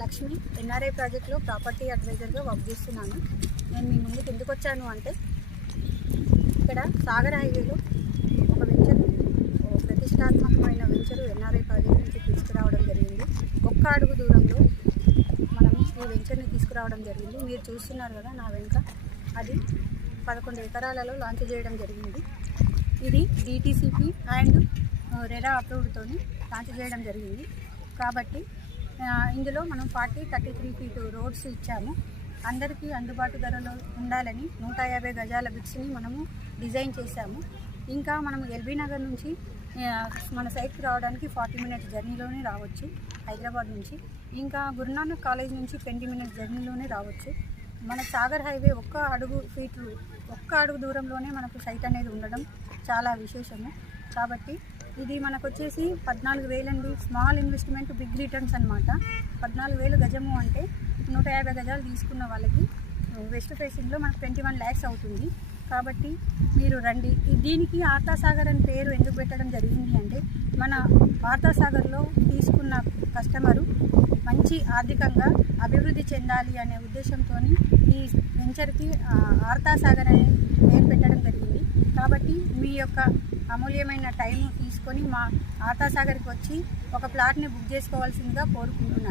Lakshmi NRI ప్రాజెక్ట్లో property అడ్వైజర్గా work చేస్తున్నాను. నేను మీ ముందుకు ఎందుకు వచ్చాను అంటే, ఇక్కడ సాగర్ హైవేలో ఒక వెంచర్, ప్రతిష్టాత్మకమైన వెంచరు ఎన్ఆర్ఐ ప్రాజెక్ట్ నుంచి తీసుకురావడం జరిగింది. ఒక్క అడుగు దూరంలో మనం ఈ వెంచర్ని తీసుకురావడం జరిగింది. మీరు చూస్తున్నారు కదా నా వెనుక, అది 11 ఎకరాలలో లాంచ్ చేయడం జరిగింది. ఇది DTCP అండ్ రెరా అప్రూవ్డ్తో లాంచ్ చేయడం జరిగింది. కాబట్టి ఇందులో మనం 40-33 ఫీట్ రోడ్స్ ఇచ్చాము. అందరికీ అందుబాటు ధరలో ఉండాలని 150 గజాల బిట్స్ని మనము డిజైన్ చేశాము. ఇంకా మనం ఎల్బీ నగర్ నుంచి మన సైట్కి రావడానికి 40 మినిట్స్ జర్నీలోనే రావచ్చు హైదరాబాద్ నుంచి. ఇంకా గురునానక్ కాలేజ్ నుంచి 20 మినిట్స్ జర్నీలోనే రావచ్చు. మన సాగర్ హైవే ఒక్క అడుగు దూరంలోనే మనకు సైట్ అనేది ఉండడం చాలా విశేషము. కాబట్టి ఇది మనకు వచ్చేసి 14,000 అండి. స్మాల్ ఇన్వెస్ట్మెంట్ బిగ్ రిటర్న్స్ అనమాట. 14,000 గజము అంటే 150 గజాలు తీసుకున్న వాళ్ళకి వెస్ట్ ఫేసింగ్లో మనకు 21 lakhs అవుతుంది. కాబట్టి మీరు రండి. దీనికి ఆర్తాసాగర్ అని పేరు ఎందుకు పెట్టడం జరిగింది అంటే, మన ఆర్తాసాగర్లో తీసుకున్న కస్టమరు మంచి ఆర్థికంగా అభివృద్ధి చెందాలి అనే ఉద్దేశంతో ఈ వెంచర్కి ఆర్తాసాగర్ అనే పేరు పెట్టడం జరిగింది. కాబట్టి మీ యొక్క అమూల్యమైన టైం తీసుకొని మా ఆర్తాసాగర్కి వచ్చి ఒక ప్లాట్ని బుక్ చేసుకోవాల్సిందిగా కోరుకుంటున్నాను.